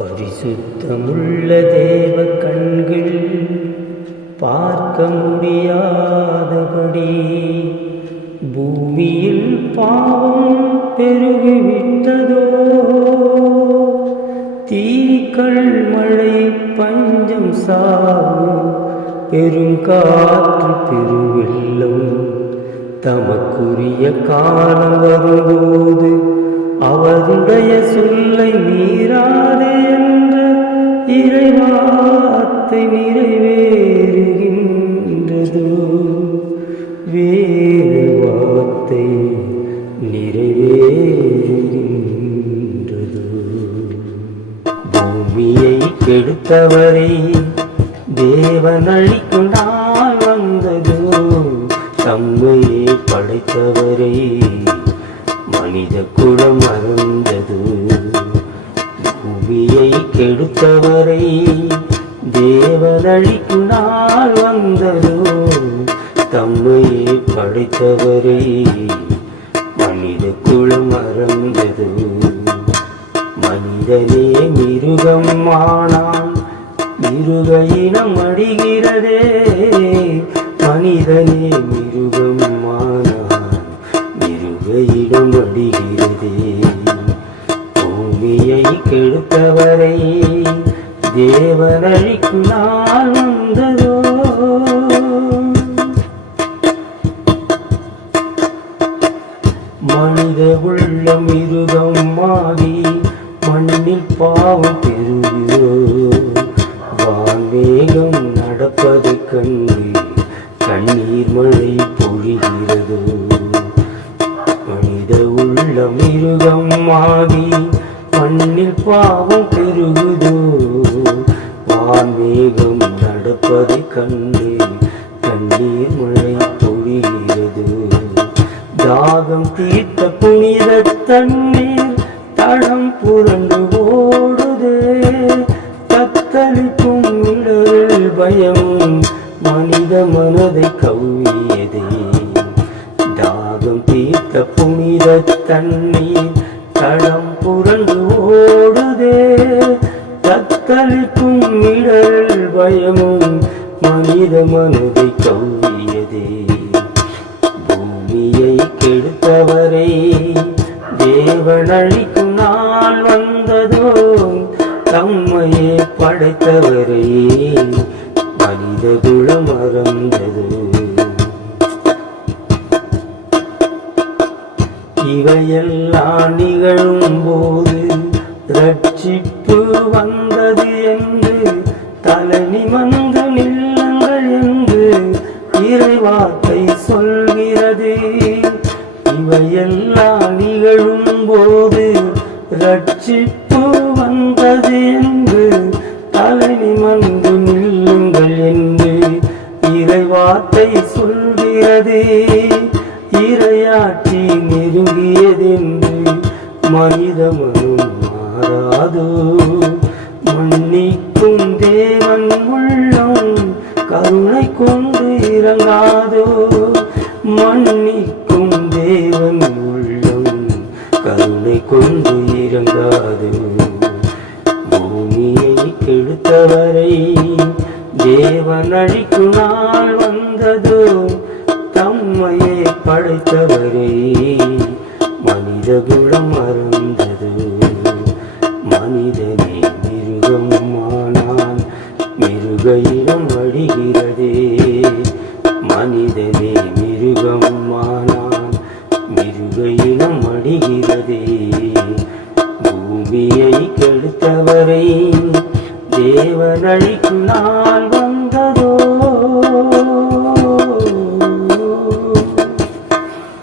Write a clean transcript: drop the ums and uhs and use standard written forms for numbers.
பரிசுத்தமுள்ள தேவ கண்கள் பார்க்க முடியாதபடி பூமியில் பாவம் பெருகிவிட்டதோ. தீக்கள் மழை பஞ்சம் சாவு பெருங்காற்று பெருவெள்ளம் தமக்குரிய காலம் வரும்போது அவருடைய சொல்லை மீறாதே என்ற இறைவார்த்தை நிறைவேறுகின்றது. வேறு வார்த்தை நிறைவேறுகின்றது. பூமியை கெடுத்தவரை தேவன் அழிக்கும் நாள் வந்தது. தம்மையை படைத்தவரை மனித குலம் மறந்தது. பூமியை கெடுத்தவரை தேவன் அழிக்கும் நாள் வந்ததோ. தம்மையை படைத்தவரை மனித குலம் மறந்தது. மனிதனே மிருகம் ஆனான், மிருக இனம் அடிகிறதே. மனிதனே மிருகம் ஆனான், மிருக இனம் அடிகிறதே. பூமியை கெடுத்தவரை தேவன் அழிக்கும் நாள் வந்ததோ. மனித உள்ள மிருகம் ஆகி மண்ணில் பாவம் பெறுகிறோ. வான்வேகம் நடப்பது கண்டு கண்ணீர் மழை பொழிகிறதோ. மனித உள்ள மிருகம் ஆகி மண்ணில் பாவம் பெருகுதோ. வான்வேகம் நடப்பதை கண்டு கண்ணீர் மழை பொழிகிறது. தாகம் தீர்த்த புனித தண்ணீர் தடம் புரண்டு ஓடுதே. தத்தளிக்கும் இடரில் பயமும் மனித மனதை கவ்வியதே. தாகம் தீர்த்த புனித தண்ணீர் தடம் புரண்டு ஓடுதே. தத்தளிக்கும் இடரில் பயமும் மனித மனதை கவ்வியதே. பூமியை கெடுத்தவரை தேவன் அழிக்கும் நாள் வந்ததோ. தம்மையே படைத்தவரை மனித குலம் மறந்தது. இவையெல்லாம் நிகழும் போது ரட்சிப்பு வந்தது என்று தலை நிமிர்ந்து நில்லுங்கள் என்று இறைவார்த்தை சொல்கிறது. இவையெல்லாம் நிகழும் போது ரட்சிப்பு வந்தது என்று தலை நிமிர்ந்து நில்லுங்கள் என்று இறைவார்த்தை சொல்கிறது. இறையாட்சி நெருங்கியதென்று மனித மனம் மாறாதோ. மன்னிக்கும் தேவன் உள்ளம் கருணை கொண்டு இறங்காதோ. மன்னிக்கும் தேவன் உள்ளம் கருணை கொண்டு இறங்காதோ. பூமியை கெடுத்தவரை தேவன் அழிக்கும் நாள் வந்ததோ. தம்மையை படைத்தவரை மனித குலம் மறந்தது. மனிதனே மிருகம் ஆனான், மிருக இனம் அடிகிறதே. மனிதனே மிருகம் ஆனான், மிருக இனம் அடிகிறதே. பூமியை கெடுத்தவரை தேவன் அழிக்கும் நாள்